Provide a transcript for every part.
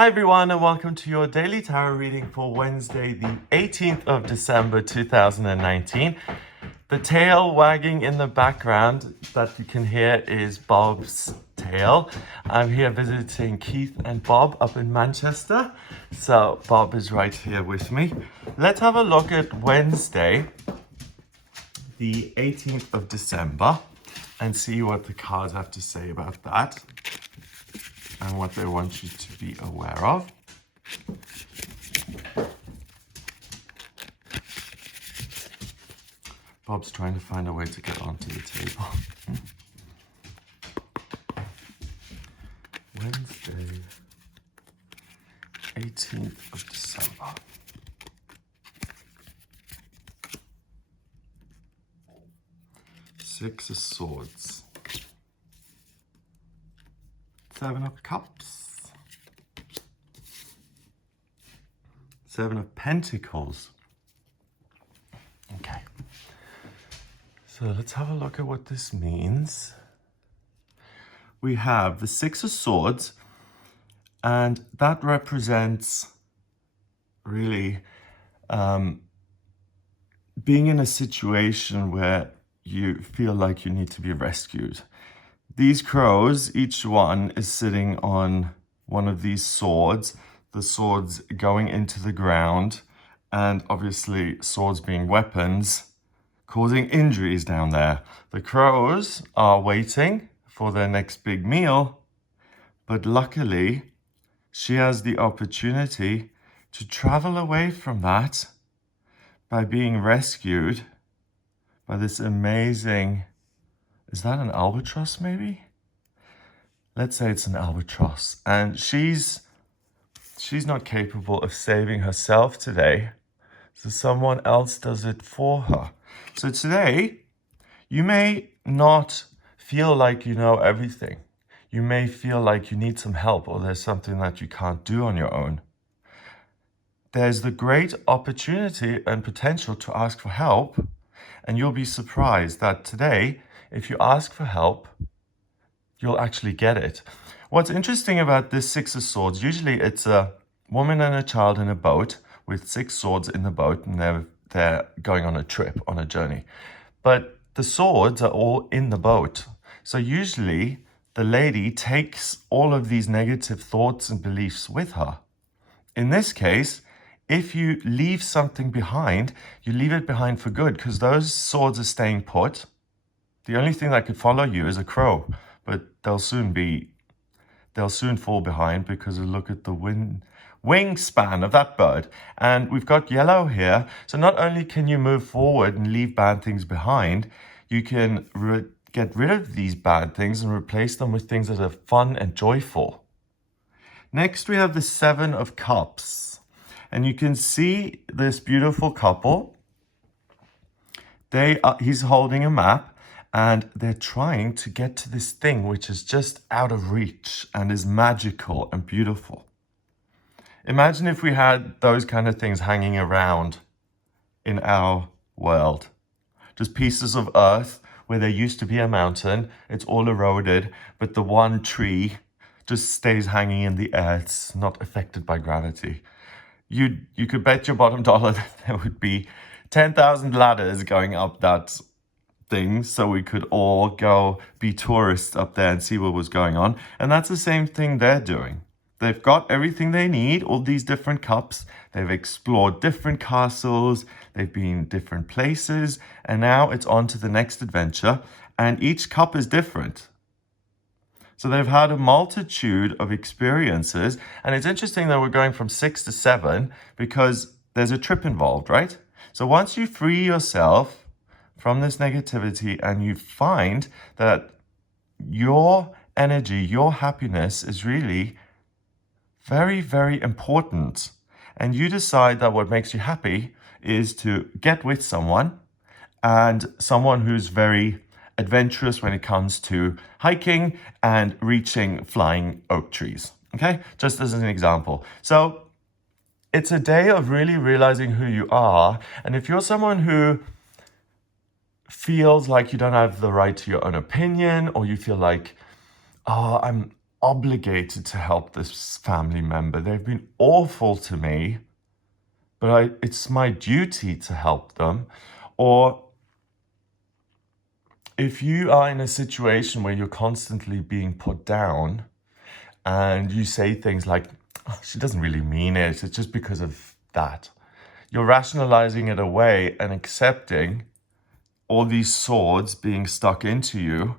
Hi everyone and welcome to your daily tarot reading for Wednesday the 18th of December 2019. The tail wagging in the background that you can hear is Bob's tail. I'm here visiting Keith and Bob up in Manchester. So Bob is right here with me. Let's have a look at Wednesday the 18th of December and see what the cards have to say about that and what they want you to be aware of. Bob's trying to find a way to get onto the table. Wednesday, 18th of December. Six of Swords. Seven of Cups. Seven of Pentacles. Okay. So let's have a look at what this means. We have the Six of Swords, and that represents really being in a situation where you feel like you need to be rescued. These crows, each one is sitting on one of these swords, the swords going into the ground, and obviously swords being weapons, causing injuries down there. The crows are waiting for their next big meal, but luckily she has the opportunity to travel away from that by being rescued by this amazing, is that an albatross maybe? Let's say it's an albatross. And she's not capable of saving herself today, so someone else does it for her. So today, you may not feel like you know everything. You may feel like you need some help or there's something that you can't do on your own. There's the great opportunity and potential to ask for help, and you'll be surprised that today, if you ask for help, you'll actually get it. What's interesting about this Six of Swords, usually it's a woman and a child in a boat with six swords in the boat, and they're going on a trip, on a journey. But the swords are all in the boat. So usually the lady takes all of these negative thoughts and beliefs with her. In this case, if you leave something behind, you leave it behind for good, because those swords are staying put. The only thing that could follow you is a crow, but they'll soon fall behind because look at the wingspan of that bird. And we've got yellow here. So not only can you move forward and leave bad things behind, you can get rid of these bad things and replace them with things that are fun and joyful. Next, we have the Seven of Cups. And you can see this beautiful couple. He's holding a map, and they're trying to get to this thing which is just out of reach and is magical and beautiful. Imagine if we had those kind of things hanging around in our world. Just pieces of earth where there used to be a mountain. It's all eroded, but the one tree just stays hanging in the air. It's not affected by gravity. You could bet your bottom dollar that there would be 10,000 ladders going up that thing so we could all go be tourists up there and see what was going on. And that's the same thing they're doing. They've got everything they need, all these different cups. They've explored different castles. They've been different places. And now it's on to the next adventure. And each cup is different. So they've had a multitude of experiences. And it's interesting that we're going from 6 to 7 because there's a trip involved, right? So once you free yourself from this negativity and you find that your energy, your happiness is really very, very important, and you decide that what makes you happy is to get with someone, and someone who's very adventurous when it comes to hiking and reaching flying oak trees. Okay, just as an example. So it's a day of really realizing who you are. And if you're someone who feels like you don't have the right to your own opinion, or you feel like, oh, obligated to help this family member. They've been awful to me, but it's my duty to help them. Or if you are in a situation where you're constantly being put down and you say things like, "Oh, she doesn't really mean it, it's just because of that," you're rationalizing it away and accepting all these swords being stuck into you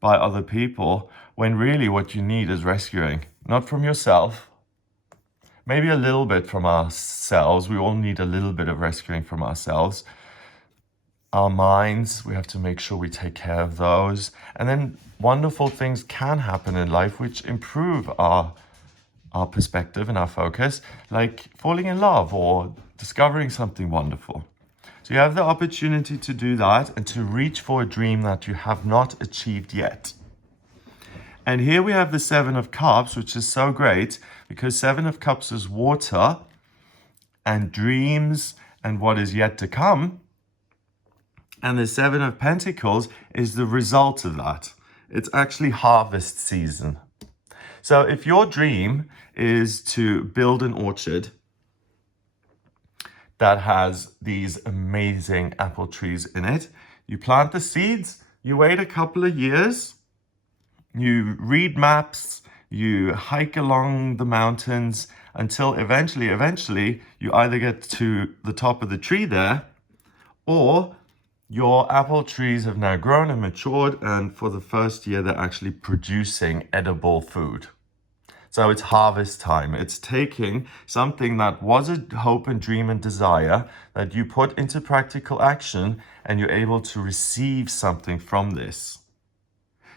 by other people, when really what you need is rescuing. Not from yourself, maybe a little bit from ourselves. We all need a little bit of rescuing from ourselves. Our minds, we have to make sure we take care of those. And then wonderful things can happen in life which improve our perspective and our focus, like falling in love or discovering something wonderful. So you have the opportunity to do that and to reach for a dream that you have not achieved yet. And here we have the Seven of Cups, which is so great because Seven of Cups is water and dreams and what is yet to come. And the Seven of Pentacles is the result of that. It's actually harvest season. So if your dream is to build an orchard that has these amazing apple trees in it, you plant the seeds, you wait a couple of years, you read maps, you hike along the mountains until eventually you either get to the top of the tree there, or your apple trees have now grown and matured, and for the first year they're actually producing edible food. So it's harvest time. It's taking something that was a hope and dream and desire that you put into practical action, and you're able to receive something from this.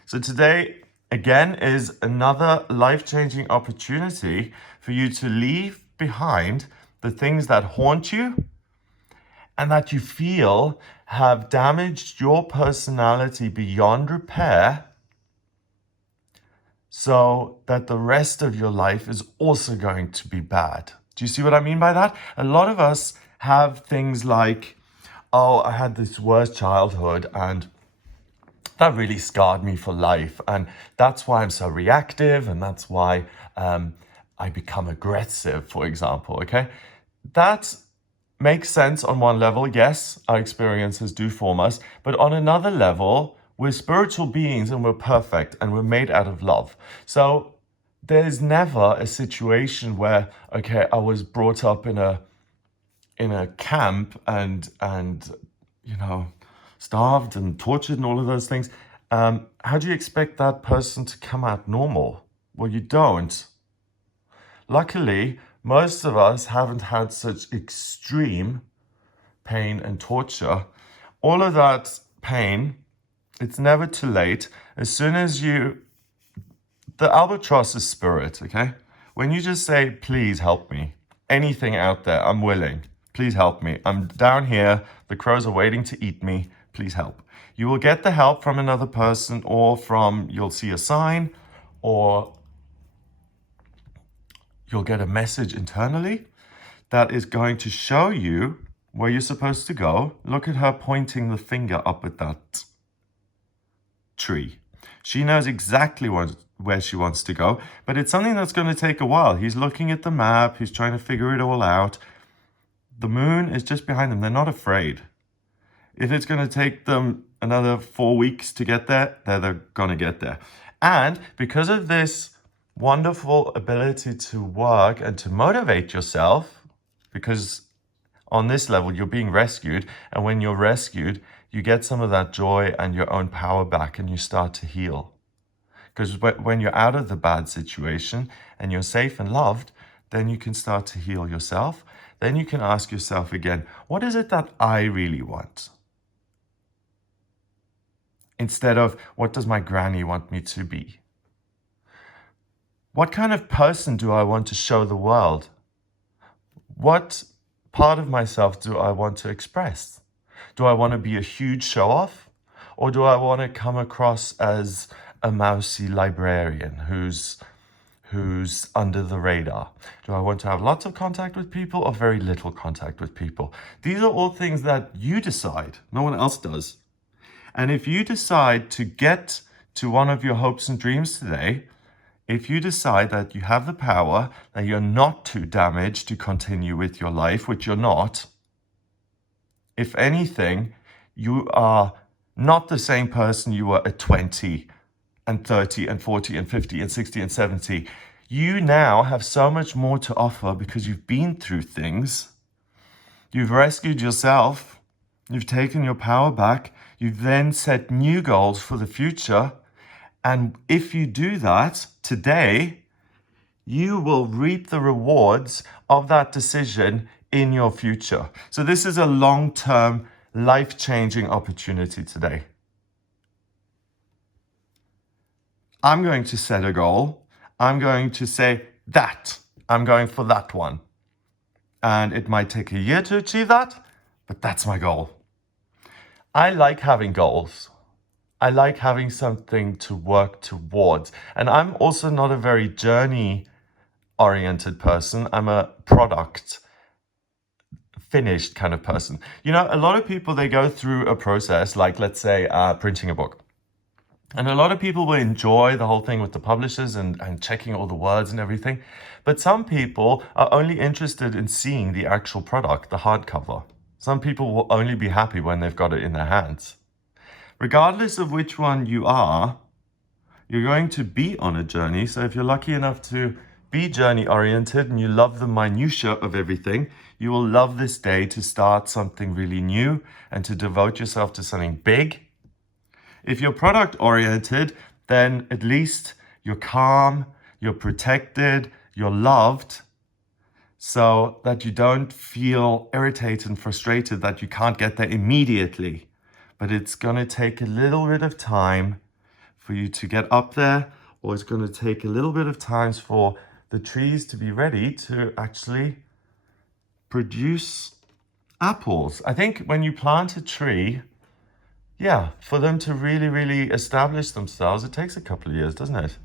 So today, again, is another life-changing opportunity for you to leave behind the things that haunt you and that you feel have damaged your personality beyond repair, so that the rest of your life is also going to be bad. Do you see what I mean by that? A lot of us have things like, oh, I had this worst childhood and that really scarred me for life. And that's why I'm so reactive, and that's why I become aggressive, for example, okay? That makes sense on one level. Yes, our experiences do form us. But on another level, we're spiritual beings and we're perfect and we're made out of love. So there's never a situation where, okay, I was brought up in a camp and you know, starved and tortured and all of those things. How do you expect that person to come out normal? Well, you don't. Luckily, most of us haven't had such extreme pain and torture. All of that pain, it's never too late. As soon as the albatross is spirit, okay? When you just say, please help me, anything out there, I'm willing, please help me. I'm down here, the crows are waiting to eat me, please help. You will get the help from another person, or you'll see a sign, or you'll get a message internally that is going to show you where you're supposed to go. Look at her pointing the finger up at that tree. She knows exactly where she wants to go, but it's something that's going to take a while. He's looking at the map, he's trying to figure it all out. The moon is just behind them. They're not afraid. If it's going to take them another 4 weeks to get there, they're going to get there. And because of this wonderful ability to work and to motivate yourself, because on this level, you're being rescued. And when you're rescued, you get some of that joy and your own power back, and you start to heal. Because when you're out of the bad situation and you're safe and loved, then you can start to heal yourself. Then you can ask yourself again, what is it that I really want? Instead of, what does my granny want me to be? What kind of person do I want to show the world? What part of myself do I want to express? Do I want to be a huge show-off? Or do I want to come across as a mousy librarian who's under the radar? Do I want to have lots of contact with people or very little contact with people? These are all things that you decide. No one else does. And if you decide to get to one of your hopes and dreams today, if you decide that you have the power, that you're not too damaged to continue with your life, which you're not, if anything, you are not the same person you were at 20 and 30 and 40 and 50 and 60 and 70. You now have so much more to offer because you've been through things. You've rescued yourself. You've taken your power back. You've then set new goals for the future. And if you do that today, you will reap the rewards of that decision in your future. So this is a long-term, life-changing opportunity today. I'm going to set a goal. I'm going to say that. I'm going for that one. And it might take a year to achieve that, but that's my goal. I like having goals. I like having something to work towards. And I'm also not a very journey-oriented person. I'm a product finished kind of person. You know, a lot of people, they go through a process like, let's say, printing a book. And a lot of people will enjoy the whole thing with the publishers and checking all the words and everything. But some people are only interested in seeing the actual product, the hardcover. Some people will only be happy when they've got it in their hands. Regardless of which one you are, you're going to be on a journey. So if you're lucky enough to be journey oriented and you love the minutiae of everything, you will love this day to start something really new and to devote yourself to something big. If you're product oriented, then at least you're calm, you're protected, you're loved, so that you don't feel irritated and frustrated that you can't get there immediately. But it's going to take a little bit of time for you to get up there, or it's going to take a little bit of time for the trees to be ready to actually produce apples. I think when you plant a tree, for them to really, really establish themselves, it takes a couple of years, doesn't it?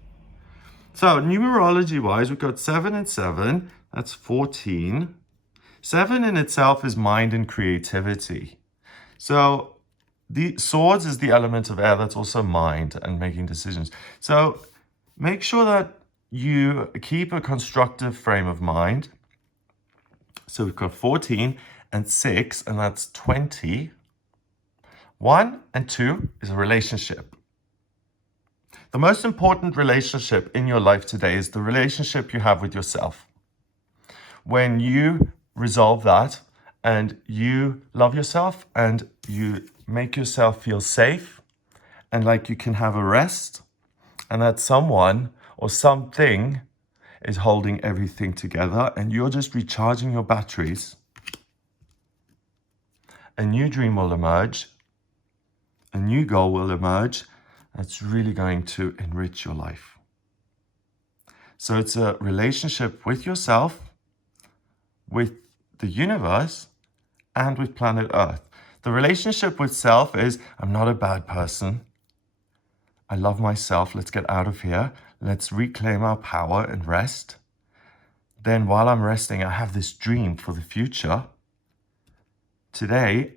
So numerology-wise, we've got 7 and 7. That's 14. 7 in itself is mind and creativity. So the swords is the element of air. That's also mind and making decisions. So make sure that you keep a constructive frame of mind. So we've got 14 and 6, and that's 20. 1 and 2 is a relationship. The most important relationship in your life today is the relationship you have with yourself. When you resolve that and you love yourself and you make yourself feel safe and like you can have a rest and that someone or something is holding everything together and you're just recharging your batteries, a new dream will emerge. A new goal will emerge that's really going to enrich your life. So it's a relationship with yourself, with the universe, and with planet Earth. The relationship with self is, I'm not a bad person. I love myself. Let's get out of here. Let's reclaim our power and rest. Then while I'm resting, I have this dream for the future. Today,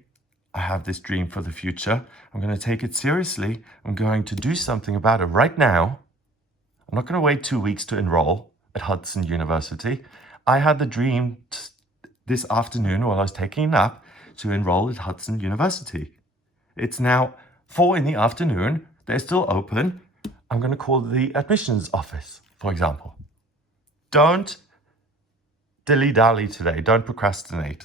I have this dream for the future. I'm going to take it seriously. I'm going to do something about it right now. I'm not going to wait 2 weeks to enroll at Hudson University. I had the dream this afternoon while I was taking a nap to enroll at Hudson University. It's now 4 in the afternoon. They're still open. I'm going to call the admissions office, for example. Don't dilly-dally today. Don't procrastinate.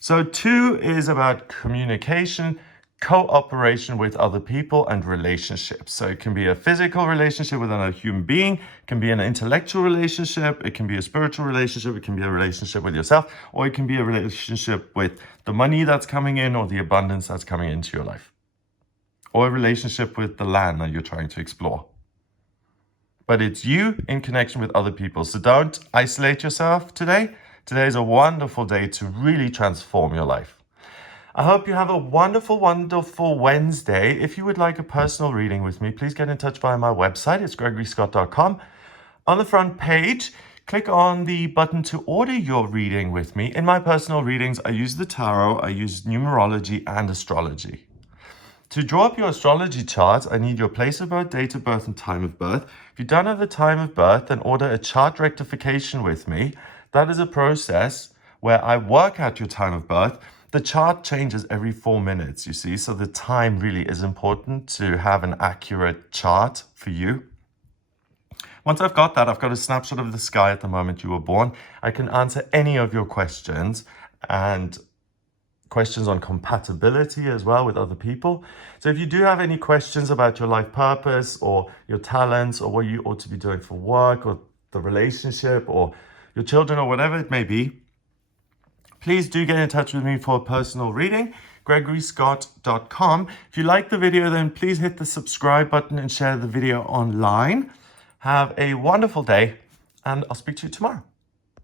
So 2 is about communication, cooperation with other people, and relationships. So it can be a physical relationship with another human being, it can be an intellectual relationship, it can be a spiritual relationship, it can be a relationship with yourself, or it can be a relationship with the money that's coming in or the abundance that's coming into your life, or a relationship with the land that you're trying to explore. But it's you in connection with other people. So don't isolate yourself today. Today is a wonderful day to really transform your life. I hope you have a wonderful, wonderful Wednesday. If you would like a personal reading with me, please get in touch via my website. It's gregoryscott.com. On the front page, click on the button to order your reading with me. In my personal readings, I use the tarot, I use numerology and astrology. To draw up your astrology chart, I need your place of birth, date of birth, and time of birth. If you don't have the time of birth, then order a chart rectification with me. That is a process where I work out your time of birth. The chart changes every 4 minutes, you see, so the time really is important to have an accurate chart for you. Once I've got that, I've got a snapshot of the sky at the moment you were born. I can answer any of your questions and questions on compatibility as well with other people. So if you do have any questions about your life purpose or your talents or what you ought to be doing for work or the relationship or your children or whatever it may be, please do get in touch with me for a personal reading, gregoryscott.com. If you like the video, then please hit the subscribe button and share the video online. Have a wonderful day, and I'll speak to you tomorrow.